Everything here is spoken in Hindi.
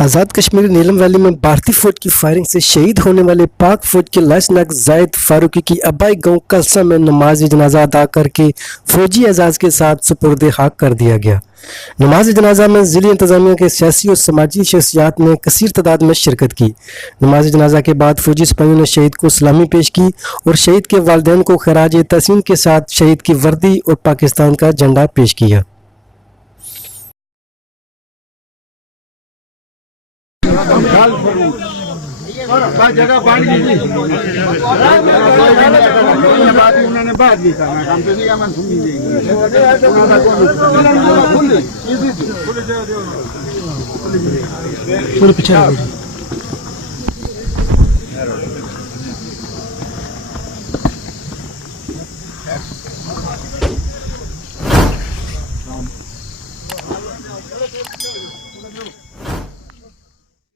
आज़ाद कश्मीर नीलम वैली में भारतीय फौज की फायरिंग से शहीद होने वाले पाक फौज के लाशनाक जायद फारूकी की आबाई गांव कलसा में नमाज जनाजा अदा करके फौजी एजाज के साथ सुपुर्द हक कर दिया गया। नमाज जनाजा में ज़िली इंतजामिया के सियासी और समाजी शख्सियात ने कसीर तादाद में शिरकत की। नमाज जनाजा के बाद फौजी सिपाहियों ने शहीद को सलामी पेश की और शहीद के वालिदैन को खराज तहसीन के साथ शहीद की वर्दी और पाकिस्तान का झंडा पेश किया। जगह बांट दी उन्होंने बात दी था काम तो दिया मैं सुनी पूरे पीछे